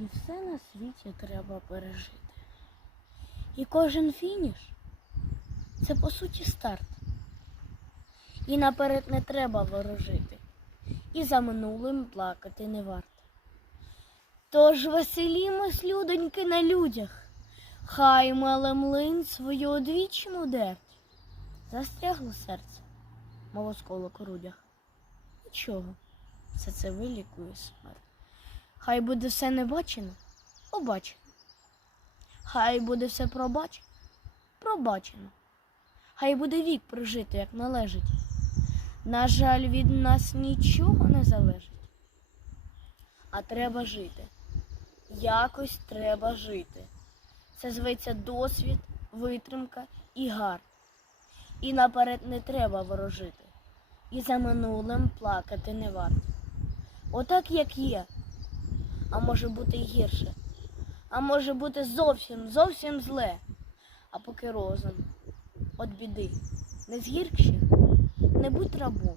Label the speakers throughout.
Speaker 1: І все на світі треба пережити. І кожен фініш це по суті старт. І наперед не треба ворожити, і за минулим плакати не варто. Тож веселімось, людоньки, на людях, хай млин свою одвічну дерть. Застрягло серце, мов осколок у грудях. Нічого, все це вилікує смерть. Хай буде все небачено, побачено. Хай буде все пробачено, пробачено. Хай буде вік прожито, як належить. На жаль, від нас нічого не залежить. А треба жити. Якось треба жити. Це зветься досвід, витримка і гар. І наперед не треба ворожити. І за минулим плакати не варто. Отак, як є. А може бути й гірше. А може бути зовсім, зовсім зле. А поки розум от біди не згіркше, не будь рабом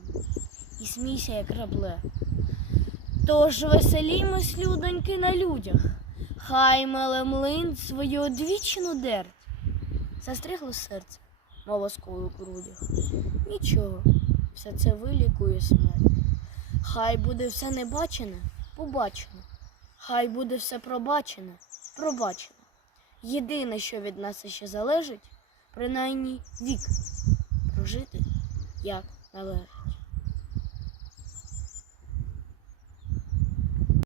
Speaker 1: і смійся, як рабле. Тож веселімось, людоньки, на людях, хай меле млин свою одвічну дерть. Застрягло серце, мов осколок у грудях. Нічого, все це вилікує смерть. Хай буде все небачене, побачено. Хай буде все пробачене, пробачено. Єдине, що від нас ще залежить, принаймні вік прожити як належить.